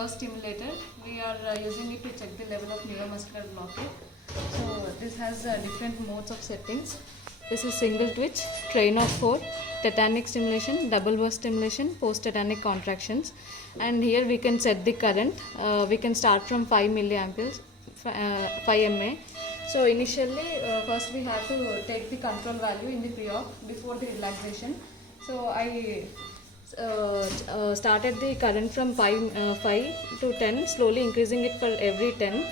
Nerve Stimulator. We are using it to check the level of neuromuscular blockade. So this has different modes of settings. This is single twitch, train of 4, tetanic stimulation, double burst stimulation, post-tetanic contractions. And here we can set the current. We can start from 5 milliamperes, 5 mA. So initially, first we have to take the control value in the pre-op before the relaxation. So I started the current from 5 to 10, slowly increasing it for every 10.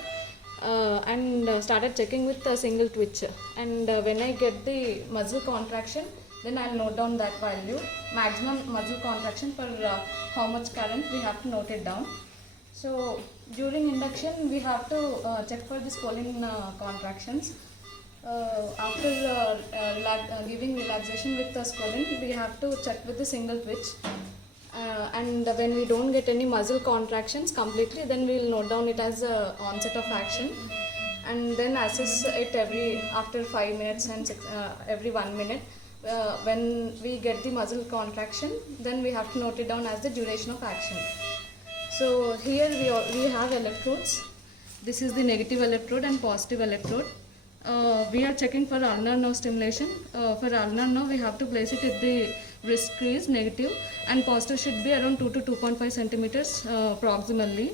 And started checking with a single twitch, and when I get the muscle contraction, then I'll note down that value, maximum muscle contraction for how much current we have to note it down. So during induction we have to check for the swollen contractions. After giving relaxation with the swollen, we have to check with the single twitch. And when we don't get any muscle contractions completely, then we will note down it as a onset of action, and then assess it after 5 minutes and every 1 minute. When we get the muscle contraction, then we have to note it down as the duration of action. So here we have electrodes. This is the negative electrode and positive electrode. We are checking for ulnar nerve stimulation. For ulnar nerve, we have to place it at the wrist crease, negative, and positive should be around 2 to 2.5 centimeters proximally.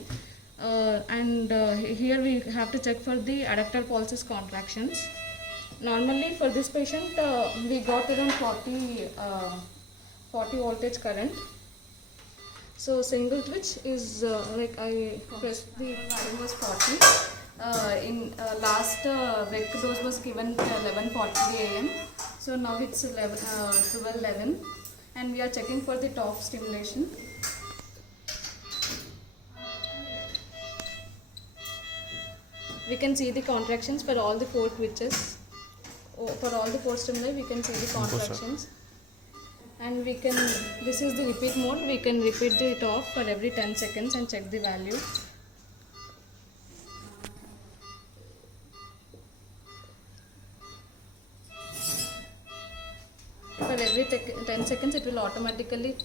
And here we have to check for the adductor pulses contractions. Normally for this patient, we got around 40 voltage current. So single twitch is like I pressed the value was 40. In last week dose was given at 11:40 a.m. So now it's 12:11, and we are checking for the top stimulation. We can see the contractions for all the 4 twitches. For all the 4 stimuli, we can see the contractions. And we can, this is the repeat mode, we can repeat it off for every 10 seconds and check the value. For every 10 seconds it will automatically,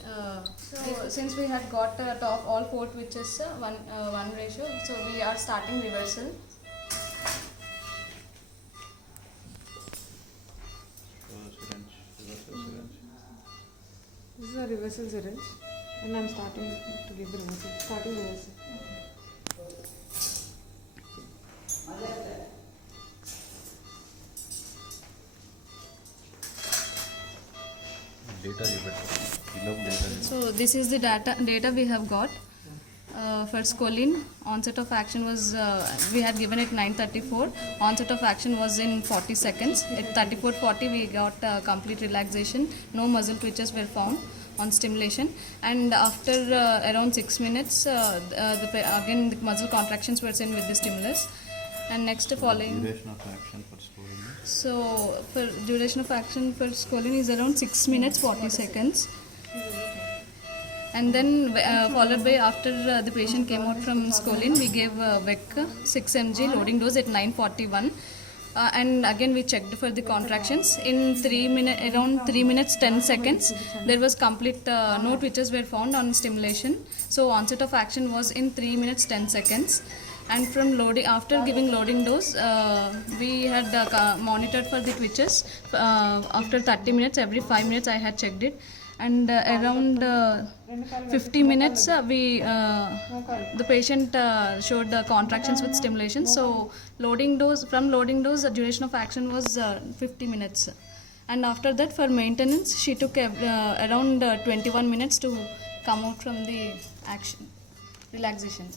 so since we had got top all 4 twitches, one ratio, so we are starting reversal. This is a reversal syringe, and I am starting to give the reversal. Starting reversal. So this is the data we have got. For scoline, onset of action was, we had given it 9:34. Onset of action was in 40 seconds. At 34:40 we got complete relaxation. No muscle twitches were found on stimulation. And after around 6 minutes, again the muscle contractions were seen with the stimulus. And next following. Duration of action for scoline. So for duration of action for scoline is around 6 minutes 40 seconds. And then followed by, after the patient came out from scoline, we gave VEC 6 mg loading dose at 9:41. And again we checked for the contractions. In around 3 minutes 10 seconds, there was complete, no twitches were found on stimulation. So onset of action was in 3 minutes 10 seconds. And from loading, after giving loading dose, we had monitored for the twitches. After 30 minutes, every 5 minutes I had checked it. And around 50 minutes, the patient showed contractions with stimulation. So loading dose, the duration of action was 50 minutes. And after that, for maintenance, she took around 21 minutes to come out from the relaxation.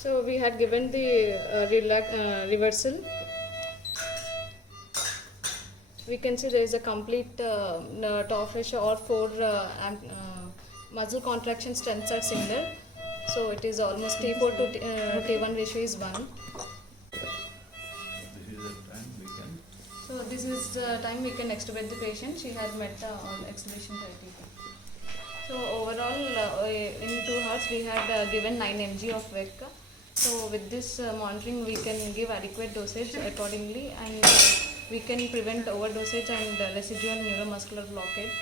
So we had given the reversal. We can see there is a complete top ratio, or 4 muscle contraction strengths are similar. So it is almost T4 to T1 ratio is 1. This is the time we can. So this is the time we can extubate the patient. She had met all extubation criteria. So overall, in 2 hours we had given 9 mg of VEC. So with this monitoring, we can give adequate dosage accordingly, and we can prevent overdosage and residual neuromuscular blockade.